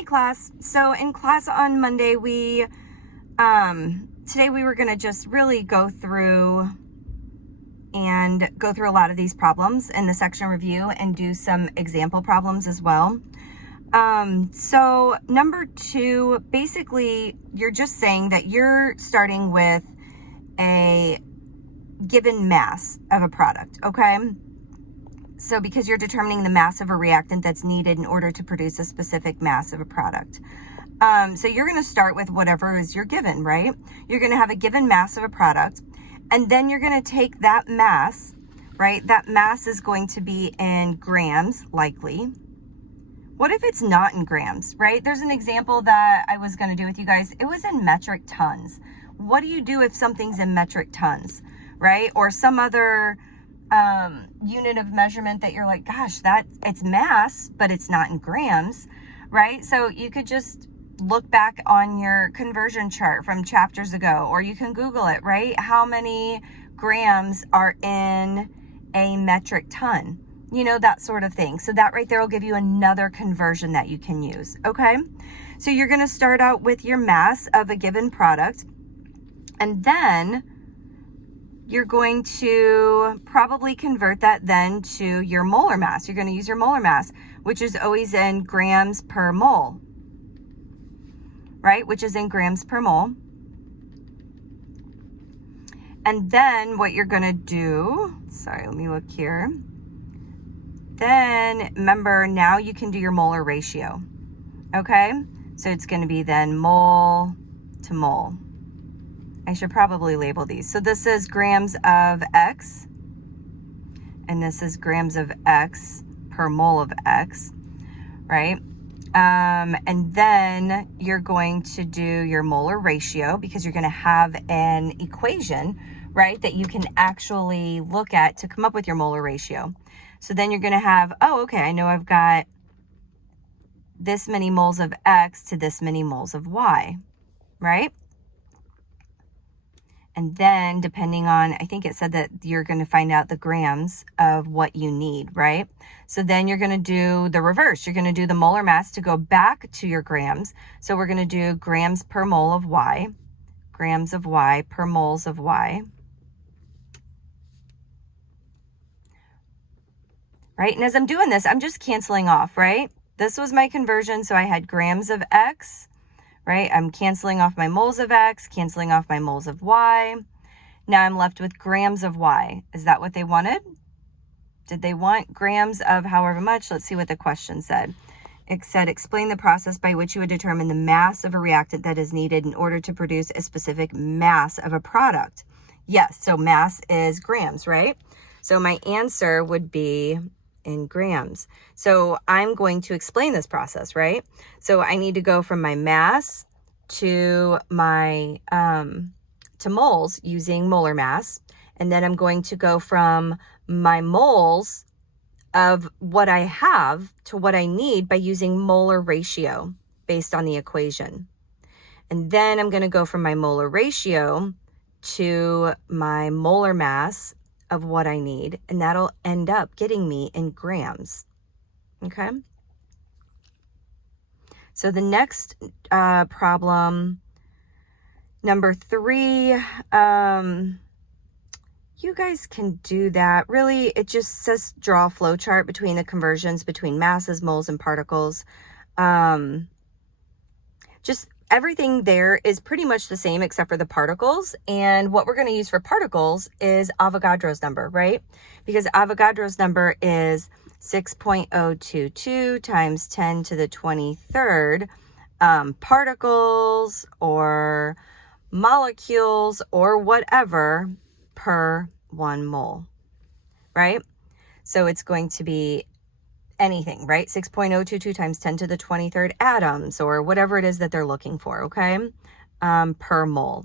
Hey class. So in class on Monday, today we were going to just really go through a lot of these problems in the section review and do some example problems as well. So number 2, basically you're just saying that you're starting with a given mass of a product, okay? So because you're determining the mass of a reactant that's needed in order to produce a specific mass of a product. So you're going to start with whatever is your given, right? You're going to have a given mass of a product, and then you're going to take that mass, right? That mass is going to be in grams, likely. What if it's not in grams, right? There's an example that I was going to do with you guys. It was in metric tons. What do you do if something's in metric tons, right? Or some other unit of measurement that you're like, gosh, it's mass, but it's not in grams, right? So you could just look back on your conversion chart from chapters ago, or you can Google it, right? How many grams are in a metric ton? You know, that sort of thing. So that right there will give you another conversion that you can use, okay? So you're going to start out with your mass of a given product, and then you're going to probably convert that then to your molar mass. You're going to use your molar mass, which is always in grams per mole, right? Which is in grams per mole. And then what you're going to do, sorry, let me look here. Then remember, now you can do your molar ratio, okay? So it's going to be then mole to mole. I should probably label these. So this is grams of X, and this is grams of X per mole of X, right? And then you're going to do your molar ratio, because you're going to have an equation, right, that you can actually look at to come up with your molar ratio. So then you're going to have, oh, okay, I know I've got this many moles of X to this many moles of Y, right? And then depending on, I think it said that you're going to find out the grams of what you need, right? So then you're going to do the reverse. You're going to do the molar mass to go back to your grams. So we're going to do grams per mole of Y, grams of Y per moles of Y. Right? And as I'm doing this, I'm just canceling off, right? This was my conversion. So I had grams of X, right? I'm canceling off my moles of X, canceling off my moles of Y. Now I'm left with grams of Y. Is that what they wanted? Did they want grams of however much? Let's see what the question said. It said, explain the process by which you would determine the mass of a reactant that is needed in order to produce a specific mass of a product. Yes, so mass is grams, right? So my answer would be in grams. So I'm going to explain this process, right? So I need to go from my mass to my to moles using molar mass, and then I'm going to go from my moles of what I have to what I need by using molar ratio based on the equation. And then I'm going to go from my molar ratio to my molar mass of what I need, and that'll end up getting me in grams. Okay. So the next problem, number 3, you guys can do that. Really, it just says draw a flow chart between the conversions between masses, moles, and particles. Just everything there is pretty much the same except for the particles. And what we're going to use for particles is Avogadro's number, right? Because Avogadro's number is 6.022 times 10 to the 23rd particles or molecules or whatever per 1 mole, right? So it's going to be anything, right? 6.022 times 10 to the 23rd atoms or whatever it is that they're looking for, okay? Per mole.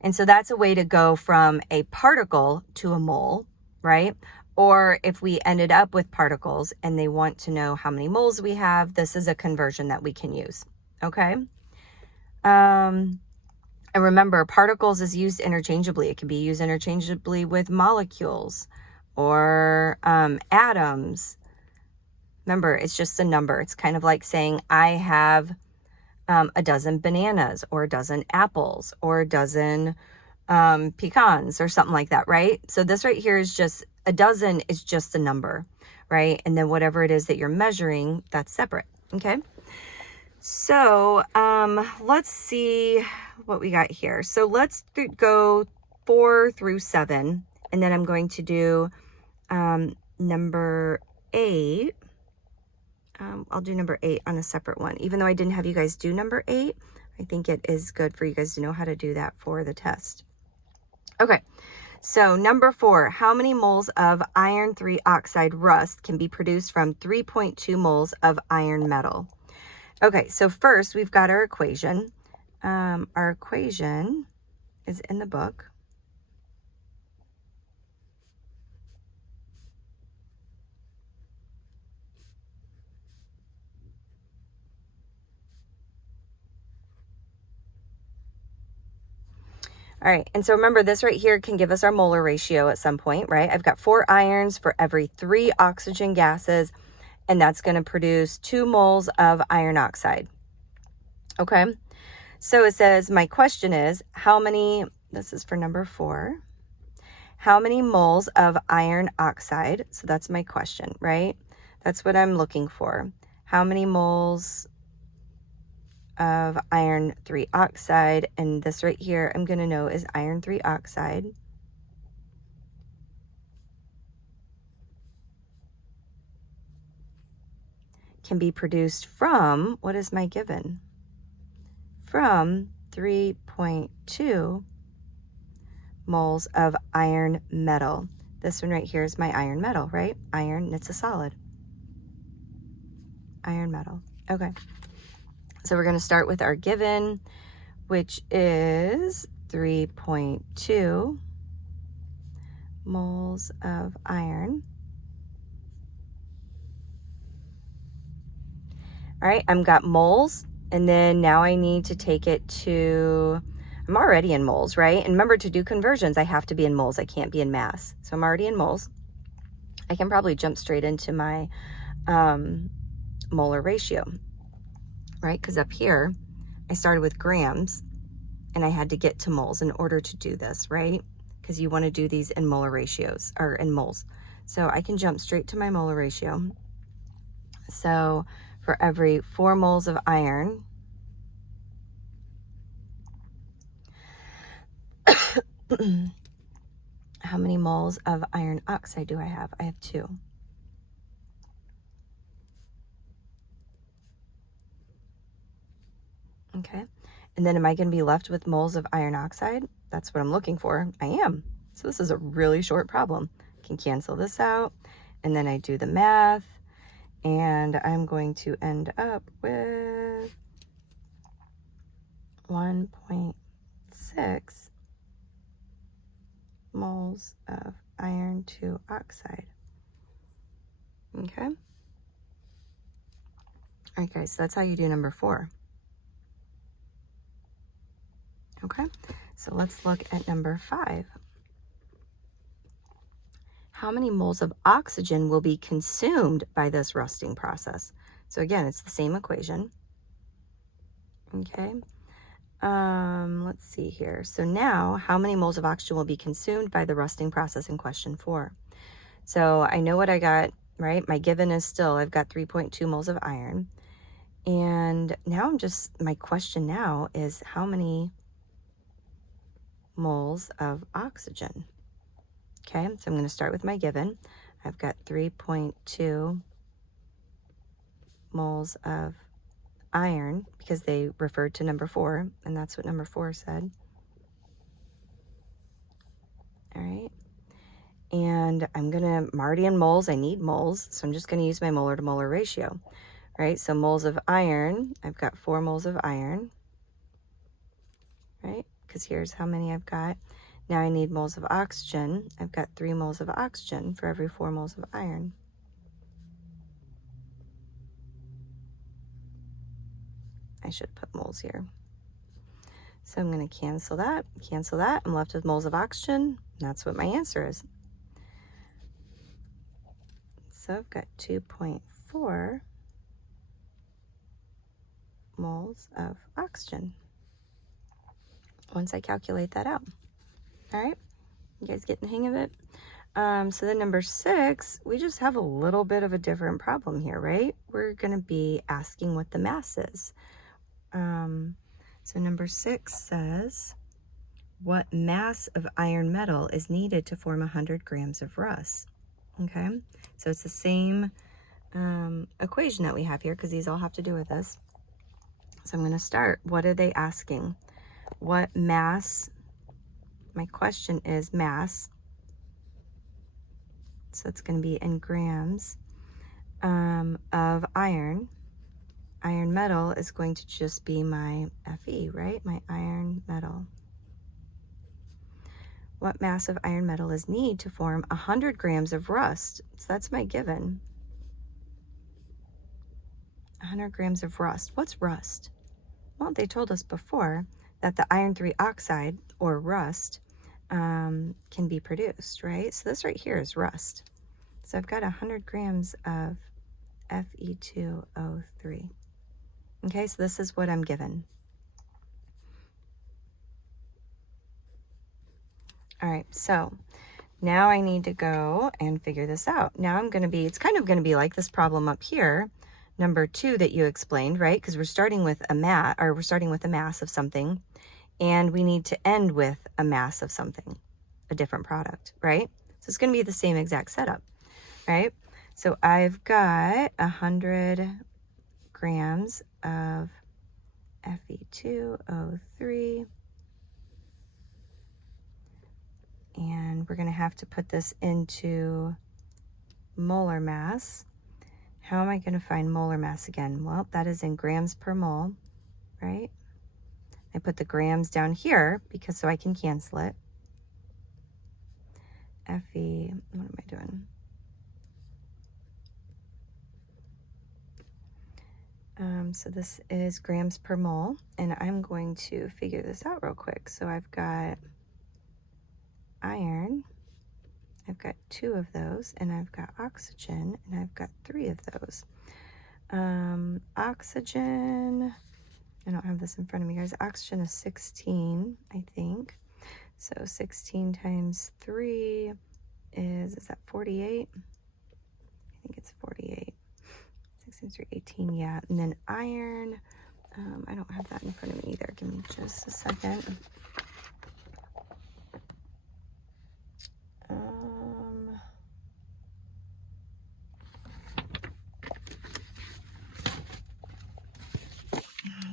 And so that's a way to go from a particle to a mole, right? Or if we ended up with particles and they want to know how many moles we have, this is a conversion that we can use, okay? And remember, particles is used interchangeably. It can be used interchangeably with molecules or atoms. Remember, it's just a number. It's kind of like saying I have a dozen bananas or a dozen apples or a dozen pecans or something like that, right? So this right here is just, a dozen is just a number, right? And then whatever it is that you're measuring, that's separate, okay? So let's see what we got here. So let's go 4 through 7, and then I'm going to do number 8. I'll do number 8 on a separate one. Even though I didn't have you guys do number 8, I think it is good for you guys to know how to do that for the test. Okay, so number 4, how many moles of iron 3 oxide rust can be produced from 3.2 moles of iron metal? Okay, so first we've got our equation. Our equation is in the book. All right, and so remember, this right here can give us our molar ratio at some point, right? I've got 4 irons for every 3 oxygen gases, and that's going to produce 2 moles of iron oxide. Okay, so it says, my question is, how many, this is for number 4, how many moles of iron oxide, so that's my question, right? That's what I'm looking for. How many moles of iron 3 oxide, and this right here I'm going to know is iron 3 oxide. Can be produced from, what is my given? From 3.2 moles of iron metal. This one right here is my iron metal, right? Iron, and it's a solid. Iron metal. Okay. So we're going to start with our given, which is 3.2 moles of iron. All right, I've got moles, and then now I need to take it to, I'm already in moles, right? And remember, to do conversions, I have to be in moles. I can't be in mass. So I'm already in moles. I can probably jump straight into my molar ratio, right? Because up here, I started with grams, and I had to get to moles in order to do this, right? Because you want to do these in molar ratios, or in moles. So I can jump straight to my molar ratio. So for every 4 moles of iron, how many moles of iron oxide do I have? I have 2. Okay, and then am I going to be left with moles of iron oxide? That's what I'm looking for. I am. So this is a really short problem. I can cancel this out, and then I do the math, and I'm going to end up with 1.6 moles of iron 2 oxide. Okay. All right, guys, so that's how you do number 4. Okay, so let's look at number 5. How many moles of oxygen will be consumed by this rusting process? So again, it's the same equation. Okay, let's see here. So now, how many moles of oxygen will be consumed by the rusting process in question 4? So I know what I got, right? My given is still, I've got 3.2 moles of iron. And now my question now is, how many moles of oxygen? Okay, so I'm going to start with my given. I've got 3.2 moles of iron, because they referred to number 4, and that's what number 4 said. All right, and I'm already in moles. I need moles, so I'm just going to use my molar to molar ratio, right? So moles of iron, I've got 4 moles of iron, right? Because here's how many I've got. Now I need moles of oxygen. I've got 3 moles of oxygen for every 4 moles of iron. I should put moles here. So I'm going to cancel that. I'm left with moles of oxygen. That's what my answer is. So I've got 2.4 moles of oxygen once I calculate that out. All right, you guys getting the hang of it? So then number 6, we just have a little bit of a different problem here, right? We're going to be asking what the mass is. So number 6 says, what mass of iron metal is needed to form 100 grams of rust? Okay, so it's the same equation that we have here because these all have to do with this. So I'm going to start. What are they asking? What mass? My question is mass. So it's going to be in grams of iron. Iron metal is going to just be my Fe, right? My iron metal. What mass of iron metal is needed to form 100 grams of rust? So that's my given. 100 grams of rust. What's rust? Well, they told us before that the iron 3 oxide, or rust, can be produced, right? So this right here is rust. So I've got 100 grams of Fe2O3. Okay, so this is what I'm given. All right, so now I need to go and figure this out. Now it's kind of going to be like this problem up here, number 2 that you explained, right? Because we're starting with a mass of something, and we need to end with a mass of something, a different product, right? So it's going to be the same exact setup, right? So I've got 100 grams of Fe2O3, and we're going to have to put this into molar mass. How am I going to find molar mass again? Well, that is in grams per mole, right? I put the grams down here because so I can cancel it. Fe, what am I doing? So this is grams per mole, and I'm going to figure this out real quick. So I've got iron, I've got 2 of those, and I've got oxygen, and I've got 3 of those. Oxygen, I don't have this in front of me, guys. Oxygen is 16, I think. So 16 times 3 is that 48? I think it's 48. 16 3, 18, yeah. And then iron, I don't have that in front of me either. Give me just a second.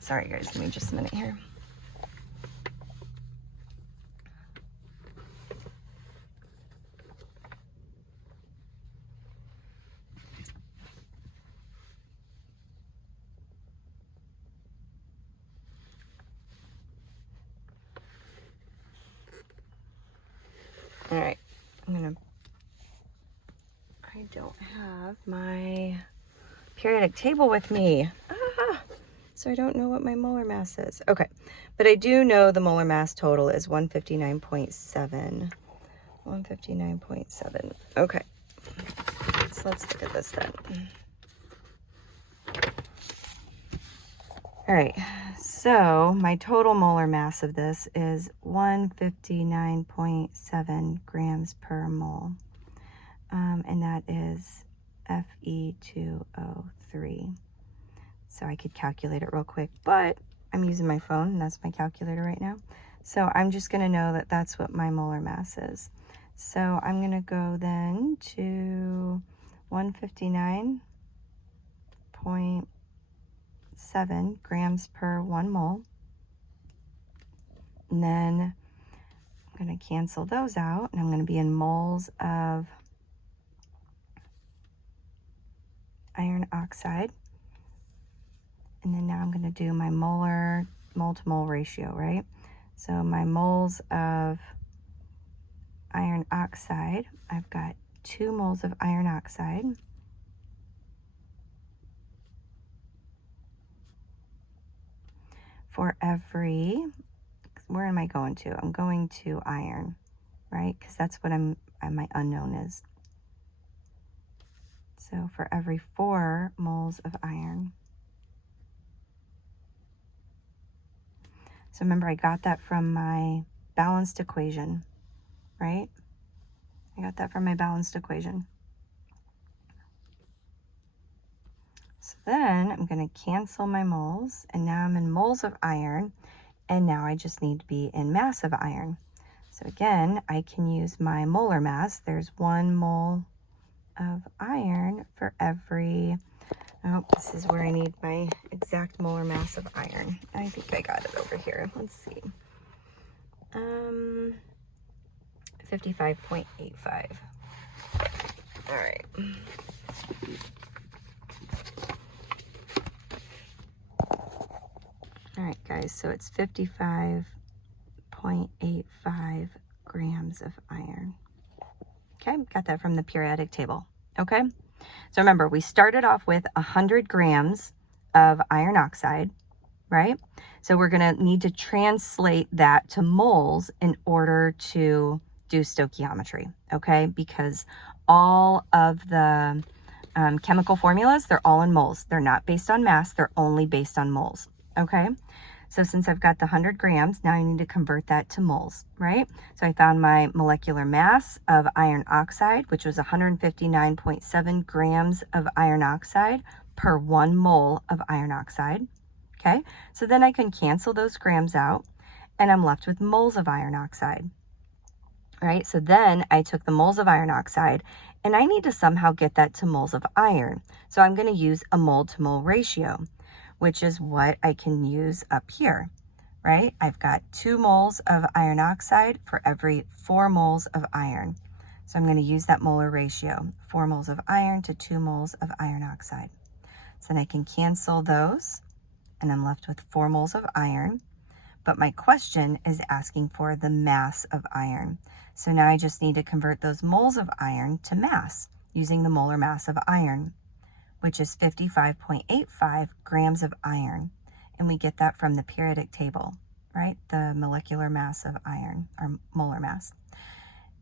Sorry guys, give me just a minute here. All right, I don't have my periodic table with me. So I don't know what my molar mass is. Okay, but I do know the molar mass total is 159.7. 159.7. Okay, so let's look at this then. All right, so my total molar mass of this is 159.7 grams per mole, and that is Fe2O3. So I could calculate it real quick, but I'm using my phone, and that's my calculator right now. So I'm just going to know that that's what my molar mass is. So I'm going to go then to 159.7 grams per 1 mole. And then I'm going to cancel those out, and I'm going to be in moles of iron oxide. And then now I'm going to do my mole to mole ratio, right? So my moles of iron oxide, I've got 2 moles of iron oxide. For every, where am I going to? I'm going to iron, right? Because that's what my unknown is. So for every 4 moles of iron, So remember, I got that from my balanced equation, right? I got that from my balanced equation. So then I'm going to cancel my moles, and now I'm in moles of iron, and now I just need to be in mass of iron. So again, I can use my molar mass. There's 1 mole of iron for every, oh, this is where I need my exact molar mass of iron. I think I got it over here. Let's see. 55.85. All right. All right, guys, so it's 55.85 grams of iron. Okay, got that from the periodic table. Okay, so remember, we started off with 100 grams of iron oxide, right? So we're going to need to translate that to moles in order to do stoichiometry, okay? Because all of the chemical formulas, they're all in moles. They're not based on mass. They're only based on moles, okay? So since I've got the 100 grams, now I need to convert that to moles, right? So I found my molecular mass of iron oxide, which was 159.7 grams of iron oxide per 1 mole of iron oxide. Okay, so then I can cancel those grams out, and I'm left with moles of iron oxide. All right, so then I took the moles of iron oxide, and I need to somehow get that to moles of iron. So I'm going to use a mole to mole ratio, which is what I can use up here, right? I've got 2 moles of iron oxide for every 4 moles of iron. So I'm going to use that molar ratio, 4 moles of iron to 2 moles of iron oxide. So then I can cancel those, and I'm left with 4 moles of iron. But my question is asking for the mass of iron. So now I just need to convert those moles of iron to mass using the molar mass of iron, which is 55.85 grams of iron. And we get that from the periodic table, right? The molecular mass of iron, or molar mass.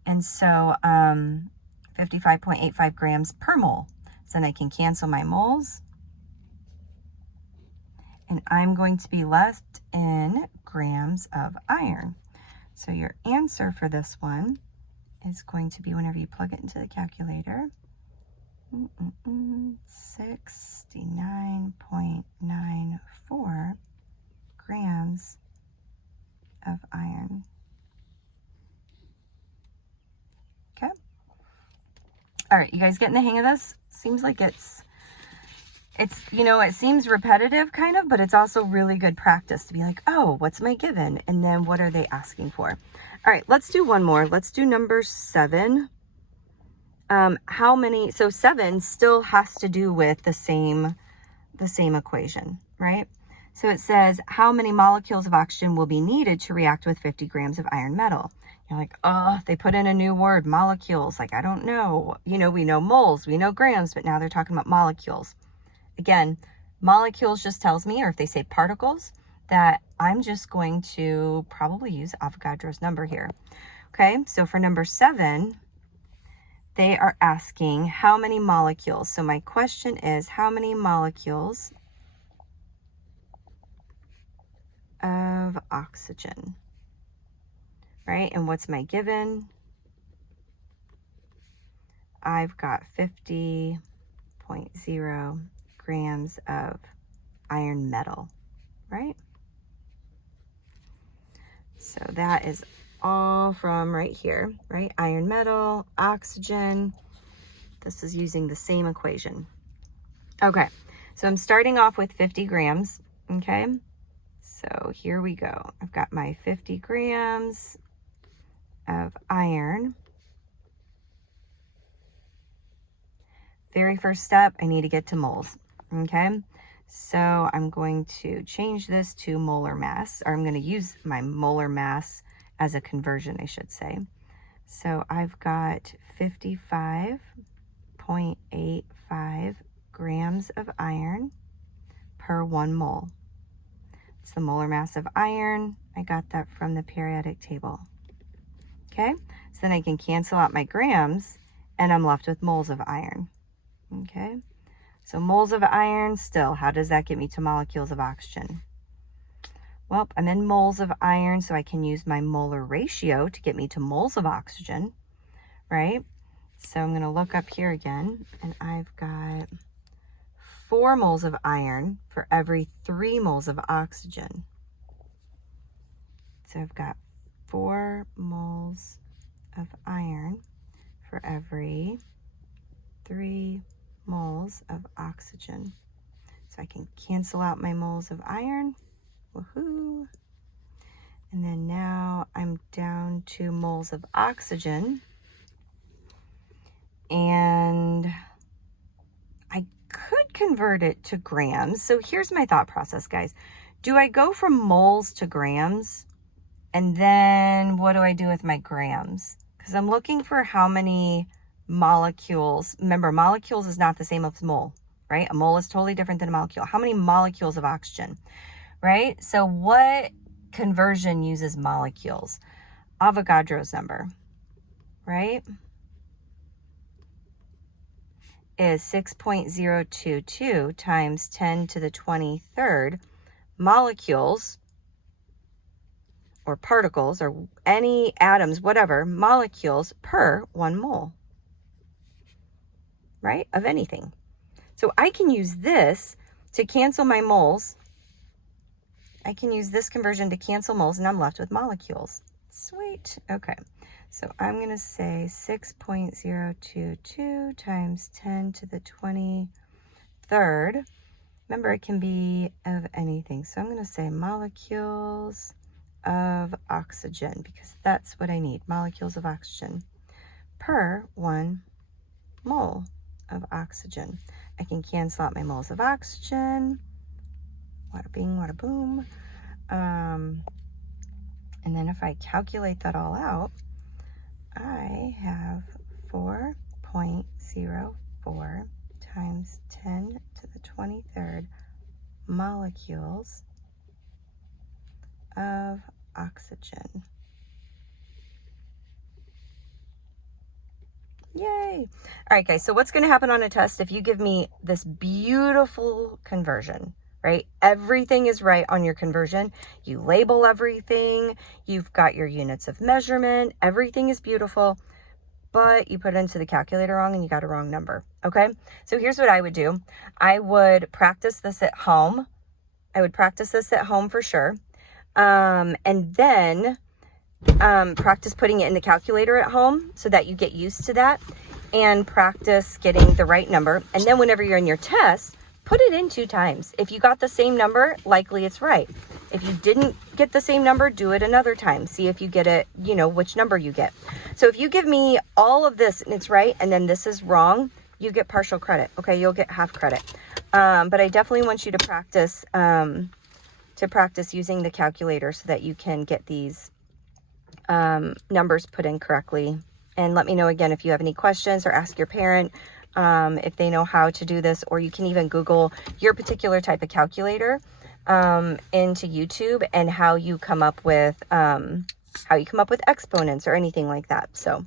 And so 55.85 grams per mole. So then I can cancel my moles, and I'm going to be left in grams of iron. So your answer for this one is going to be, whenever you plug it into the calculator, 69.94 grams of iron. Okay. All right, you guys getting the hang of this? Seems like it's, you know, it seems repetitive kind of, but it's also really good practice to be like, oh, what's my given? And then what are they asking for? All right, let's do one more. Let's do number 7. How many, so 7 still has to do with the same equation, right? So it says, how many molecules of oxygen will be needed to react with 50 grams of iron metal? You're like, oh, they put in a new word, molecules. Like, I don't know. You know, we know moles, we know grams, but now they're talking about molecules. Again, molecules just tells me, or if they say particles, that I'm just going to probably use Avogadro's number here. Okay, so for number 7, they are asking how many molecules. So my question is, how many molecules of oxygen, right? And what's my given? I've got 50.0 grams of iron metal, right? So that is all from right here, right? Iron metal, oxygen. This is using the same equation. Okay, so I'm starting off with 50 grams, okay? So here we go. I've got my 50 grams of iron. Very first step, I need to get to moles, okay? So I'm going to change this to molar mass, or I'm going to use my molar mass as a conversion, I should say. So I've got 55.85 grams of iron per 1 mole. It's the molar mass of iron. I got that from the periodic table. Okay, so then I can cancel out my grams, and I'm left with moles of iron. Okay, so moles of iron still, how does that get me to molecules of oxygen? Well, I'm in moles of iron, so I can use my molar ratio to get me to moles of oxygen, right? So I'm going to look up here again, and I've got 4 moles of iron for every 3 moles of oxygen. So I've got 4 moles of iron for every 3 moles of oxygen. So I can cancel out my moles of iron. Woohoo! And then now I'm down to moles of oxygen. And I could convert it to grams. So here's my thought process, guys. Do I go from moles to grams? And then what do I do with my grams? Because I'm looking for how many molecules. Remember, molecules is not the same as mole, right? A mole is totally different than a molecule. How many molecules of oxygen, right? So what conversion uses molecules? Avogadro's number, right, is 6.022 times 10 to the 23rd molecules or particles or any atoms, whatever, molecules per 1 mole, right, of anything. So I can use this to cancel my moles. I can use this conversion to cancel moles, and I'm left with molecules. Sweet. Okay. So I'm going to say 6.022 times 10 to the 23rd. Remember, it can be of anything. So I'm going to say molecules of oxygen, because that's what I need. Molecules of oxygen per 1 mole of oxygen. I can cancel out my moles of oxygen. Wada bing, wada boom. And then if I calculate that all out, I have 4.04 times 10 to the 23rd molecules of oxygen. Yay. All right, guys, so what's going to happen on a test if you give me this beautiful conversion, right? Everything is right on your conversion. You label everything. You've got your units of measurement. Everything is beautiful, but you put it into the calculator wrong and you got a wrong number, okay? So here's what I would do. I would practice this at home. I would practice this at home for sure. And then practice putting it in the calculator at home so that you get used to that, and practice getting the right number. And then whenever you're in your test, put it in 2 times. If you got the same number, likely it's right. If you didn't get the same number, do it another time. See if you get it, you know, which number you get. So if you give me all of this and it's right, and then this is wrong, you get partial credit. Okay, you'll get half credit. But I definitely want you to practice using the calculator so that you can get these numbers put in correctly. And let me know again if you have any questions, or ask your parent if they know how to do this, or you can even Google your particular type of calculator into YouTube and how you come up with exponents or anything like that. So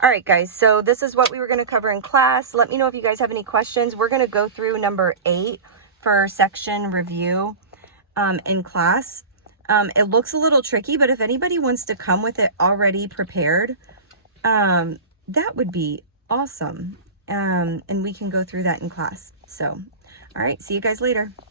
all right, guys, so this is what we were going to cover in class. Let me know if you guys have any questions. We're going to go through number 8 for section review in class. It looks a little tricky, but if anybody wants to come with it already prepared, that would be awesome. And we can go through that in class. So, all right, see you guys later.